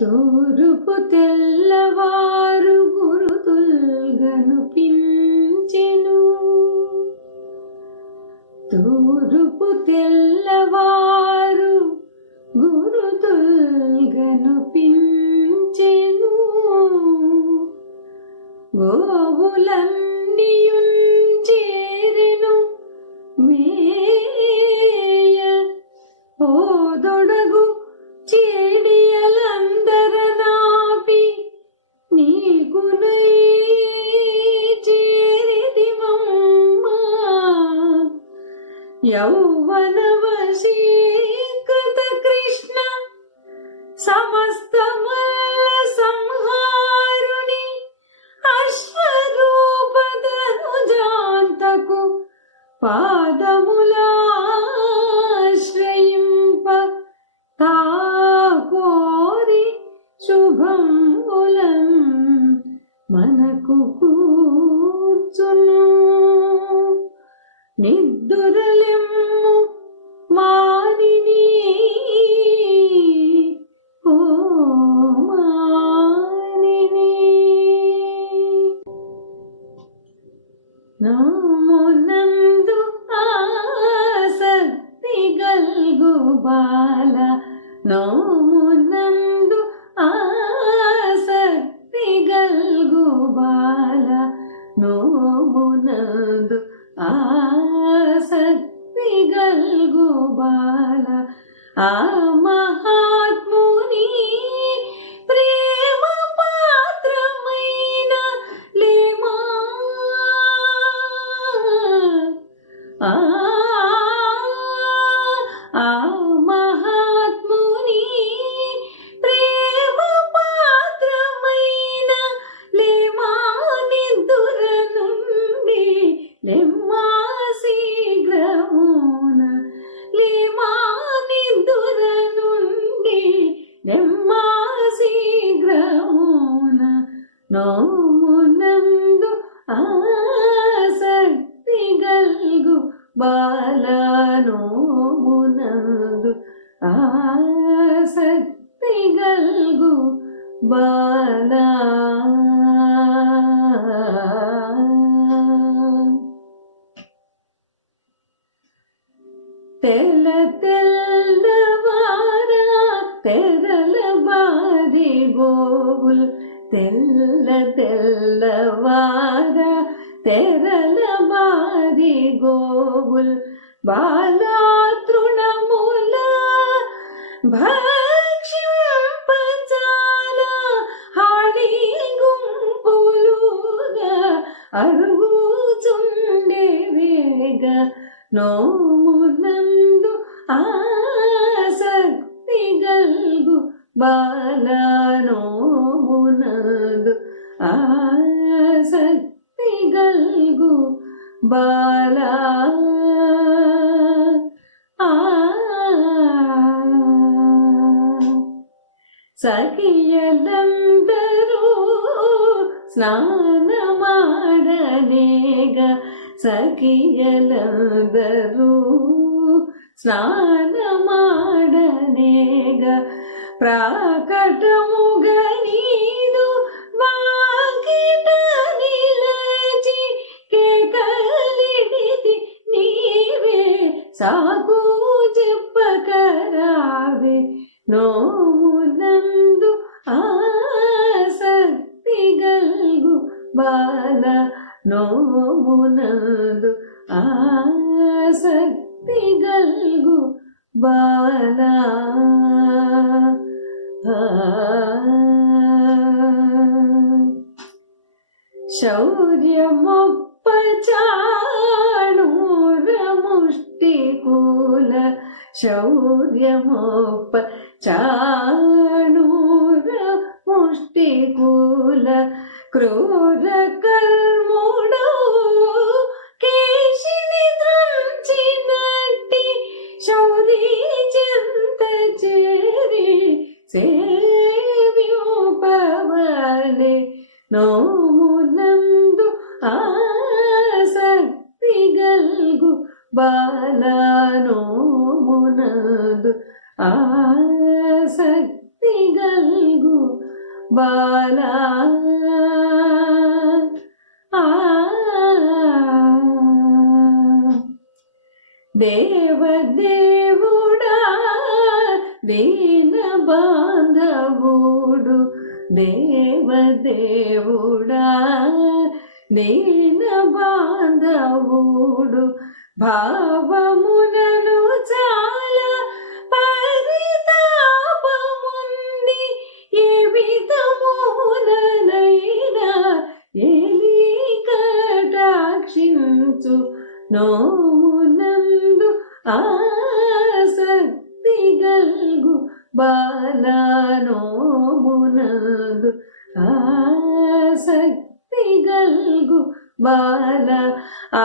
తూరుపు తెల్లవారు గురుతుల్గనుపించెను. తూరుపు తెల్లవారు గురుతుల్గనుపించెను. గోవులన్నీయుంచేరెను మేయ ఓదొడగు చేడియలందరనాపి నీకునై చేరిదివమ్మా. యౌవనవశీకృత కృష్ణ సమస్తమల్ల సంహారుని అశ్వరూపధనుజాంతకు పాదములాశ్రయింప తాకోరి శుభంబులం మనకు కూర్చును. నిద్దురలెమ్ము మానిని ఓ మానిని. నోమునందు ఆసక్తి గల్గు బాల, నోమునందు ఆసక్తి గల్గు బాల, నోమునందు ఆసక్తి గల్గు బాల. ఆ మహాత్ముని ప్రేమ పాత్రమైన లేమా. ఆ మహాత్ముని ప్రేమ పాత్రమైన లేమా. నిద్దుర నుండి లెమ్మా శీఘ్రమున, లేమా నిద్దుర నుండి లెమ్మా శీఘ్రమున. నోమునందు ఆసక్తి గల్గు బాల, నోమునందు ఆసక్తి గల్గు బాల. తెల్ల తెల్లవారా తెరల బారి గోవుల్, తెల్ల తెల్లవారా తెరల బారి గోవుల్. బాలాతృణముల భక్షింపచాల హాడి గుంపులుగా అరుగుచుండే వేగ. నోమునందు ఆసక్తి గల్గు బాల, నోమునందు ఆసక్తి గల్గు బాల. సఖియలందరూ స్నానమాడనేగ, సఖియలందరూ స్నానమాడనేగ. ప్రాకటముగ నీదు వాకిట నిలచి కేకలిడితి నీవే సాకు చెప్పకరావే. నోమునందు ఆసక్తి గల్గు బాల, నోమునందు ఆసక్తి గల్గు బాల. శౌర్యమొప్పచాణూర ముష్టికూల, శౌర్యమొప్ప చాణూర ముష్టికూల. క్రూర కర్ముడు కేశిని ద్రంచినట్టి శౌరీ చెంత చేరి సేవ్యూపవలె. నోమునందు ఆసక్తి గల్గు బాల, నోమునందు ఆసక్తి గల్గు బాలా ఆ దేవదేవుడా దీన బాంధవుడు దేవదేవుడా దీన బాంధవుడు భావమునను చాలా పరితాపముంది ఏ విధముననైనా ఎలి కటాక్షించు నోమునందు ఆసక్తి గల్గు బాలా నోమునందు ఆసక్తి గల్గు బాల ఆ